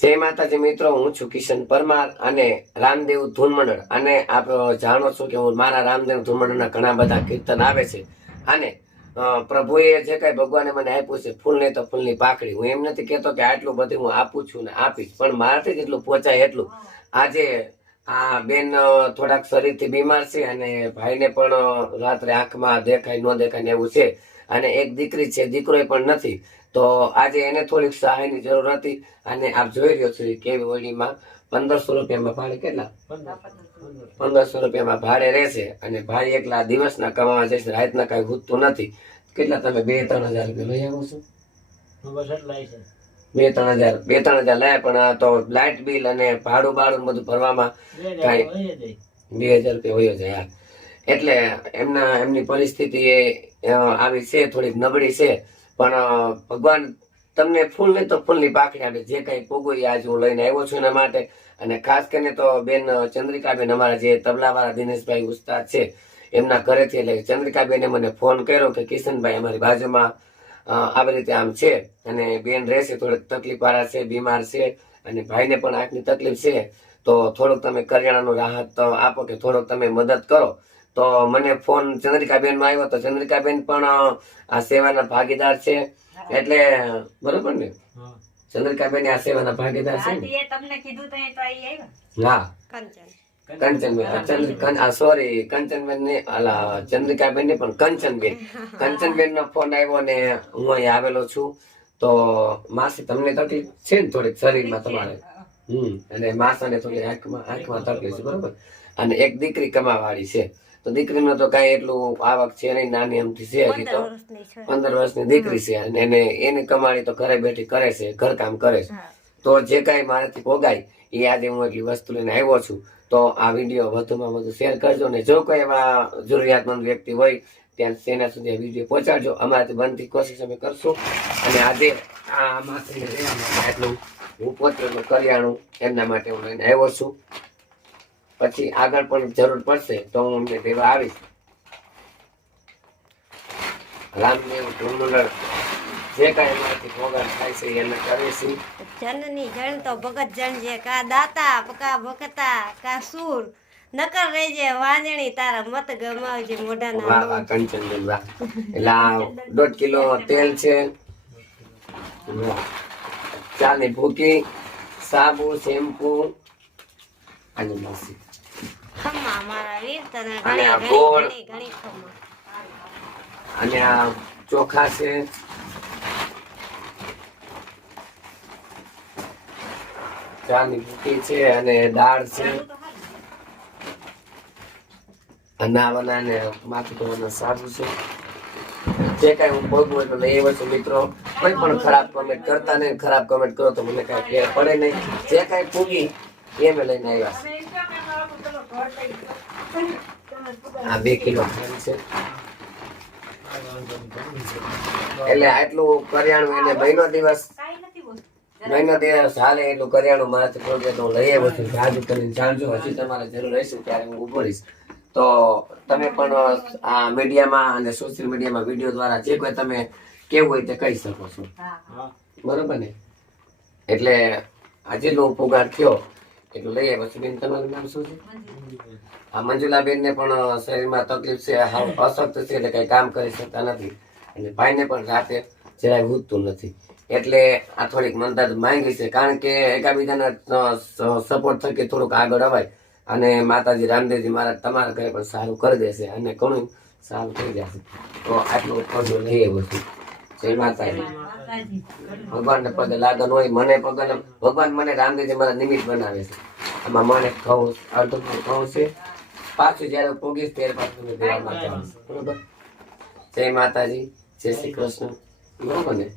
જય માતાજી મિત્રો, હું છું કિશન પરમાર અને રામદેવ ધૂન અને આપ જાણો છો કે હું મારા રામદેવ ધૂન ઘણા બધા કીર્તન આવે છે. અને પ્રભુએ જે કઈ ભગવાને મને આપ્યું છે, ફૂલ નહીં તો ફૂલની પાકડી હું એમ નથી કહેતો કે આટલું બધું હું આપું છું ને આપીશ, પણ મારાથી જેટલું પહોંચાય એટલું. આજે આ બેન થોડાક શરીરથી બીમાર છે અને ભાઈને પણ રાત્રે આંખમાં દેખાય, ન દેખાય ને એવું છે. અને એક દીકરી છે દીકરો પણ નથી. તો આજે એને થોડીક સહાયની જરૂર હતી અને આપ જોઈ રહ્યો છો કે ઓળીમાં પંદરસો રૂપિયામાં ભાડે કેટલા? પંદરસો રૂપિયામાં ભાડે રહેશે અને ભાઈ એકલા દિવસના કમાવા જશે રાતના કઈ ઘૂટતું નથી. કેટલા તમે બે ત્રણ હજાર રૂપિયા લઈ આવો છો? બે ત્રણ હજાર બે ત્રણ હજાર લાયા પણ તો લાઇટ બિલ અને ભાડું ભાડું બધું ભરવામાં કાંઈ બે હજાર રૂપિયા હોય જાય. એટલે એમના, એમની પરિસ્થિતિ એ આવી છે, થોડીક નબળી છે. પણ ભગવાન તમને ફૂલ નહીં તો ફૂલની પાખડી આપે, જે કંઈ પોગો એ હું લઈને આવ્યો છું એના માટે. અને ખાસ કરીને તો બેન ચંદ્રિકાબેન અમારા જે તબલાવાળા દિનેશભાઈ ઉસ્તાદ છે, એમના ઘરેથી એટલે ચંદ્રિકાબેને મને ફોન કર્યો કે કિશનભાઈ અમારી બાજુમાં આવી રીતે આમ છે. અને બેન રહેશે, થોડીક તકલીફવાળા છે, બીમાર છે, અને ભાઈને પણ આંખની તકલીફ છે. તો થોડોક તમે કરિયાણાનું રાહત આપો કે થોડોક તમે મદદ કરો. તો મને ફોન ચંદ્રિકાબેનમાં આવ્યો તો ચંદ્રિકાબેન પણ આ સેવાના ભાગીદાર છે. એટલે બરોબર ને? ચંદ્રિકાબેન આ સેવાના ભાગીદાર છે તમને કીધું તો એ તો અહીં આવ્યા. હા. કંચનબેન આ ચંદ્ર કં- આ સોરી કંચનબેન ને અલા ચંદ્રિકાબેન ને પણ કંચનબેન. કંચનબેન નો ફોન આવ્યો ને હું અહીં આવેલો છું. તો માસી તમને તકલીફ છે ને થોડીક શરીરમાં તમારે? હમ અને માસાને થોડી આંખમાં આંખમાં તકલીફ છે બરોબર? અને એક દીકરી કમાવાળી છે. તો દીકરીનો તો કાંઈ એટલું આવક છે નહીં નાની એમથી છે હજી તો. પંદર વર્ષની દીકરી છે અને એને એની કમાણી તો ઘરે બેઠી કરે છે ઘરકામ કરે છે. તો જે કાંઈ મારાથી ભોગાય એ આજે હું એટલી વસ્તુ લઈને આવ્યો છું. તો આ વીડિયો વધુમાં વધુ શેર કરજો ને જો કોઈ એવા જરૂરિયાતમંદ વ્યક્તિ હોય ત્યાં તેના સુધી આ વીડિયો પહોંચાડજો. અમારાથી બનતી કોશિશ અમે કરશું. અને આજે આ માસીને એટલું હું પોતે કરિયાણું એમના માટે હું લઈને આવ્યો છું. પછી આગળ પણ જરૂર પડશે તો હું અમને ભેગા આવીશ. રામદેવ ટુંડુલર જે કાંઈ એમાંથી ભોગન થાય છે એને કરે છે. જનની જણ તો ભગત જણજે કા દાતા કા ભકતા કા સુર. નકર રહેજે વાંજણી તારા મત ગમાવજે મોઢાના વાહ ના વાહ કંચન વાહ. એટલે આ દોઢ કિલો તેલ છે. ચાની ભૂકી સાબુ શેમ્પુ અને માસી ખમ્મા મારા વીર તને અને ઘણી આ ઘણી ગોળ. ઘણી ઘણી ખમ્મા અને આ ચોખા છે. ચાની બુટી છે અને દાળ છે. નાવાના ને માથું ધોવાના સારું છે. જે કાંઈ હું ભોગવું હોય તો લઈ આવ્યો છું મિત્રો. કોઈ પણ ખરાબ કમેન્ટ કરતા નહીં. ખરાબ કમેન્ટ કરો તો મને કાંઈ ફેર પડે નહીં. જે કાંઈ ફૂગી એ મેં લઈને આવ્યા આ બે કિલો છે. એટલે આટલું કરિયાણું એને મહિનો દિવસ. મહિનો દિવસ હાલે એટલું કરિયાણું મારાથી પ્રોજેક્ટ હું લઈ આવ્યો છું. જાજુ કરીને જાણજો. હજી તમારે જરૂર રહીશું ત્યારે હું ઊભો રહીશ. તો તમે પણ આ મીડિયામાં અને સોશિયલ મીડિયામાં વીડિયો દ્વારા જે કોઈ તમે કેવું હોય તે કહી શકો છો. બરોબર ને? એટલે આજે જેટલું પુગાર થયો. એટલું લઈ આવ્યા છું બેન તમારું નામ શું છે? આ મંજુલાબેન ને પણ શરીરમાં તકલીફ છે અશક્ત છે એટલે કઈ કામ કરી શકતા નથી. અને ભાઈને પણ રાતે જરાય ઉઠતું નથી. એટલે આ થોડીક મદદ માંગી છે કારણ કે એકાબીજાના સપોર્ટ થકી થોડુંક આગળ અવાય. અને માતાજી રામદેવજી મહારાજ તમારા ઘરે પણ સારું કરી દેશે અને ઘણું સારું થઈ જશે. તો આટલું ફરજો લઈ આવ્યો છું. જય માતાજી. ભગવાનને પગે લાગન હોય, મને ભગવાન મને રામદેવજી મારા નિમિત્ત બનાવે છે. આમાં મને ઘઉં, અડધું કહું છે. પાછું જ્યારે પોગીશ ત્યારે પાછું જય માતાજી, જય શ્રી કૃષ્ણ. બરોબર ને?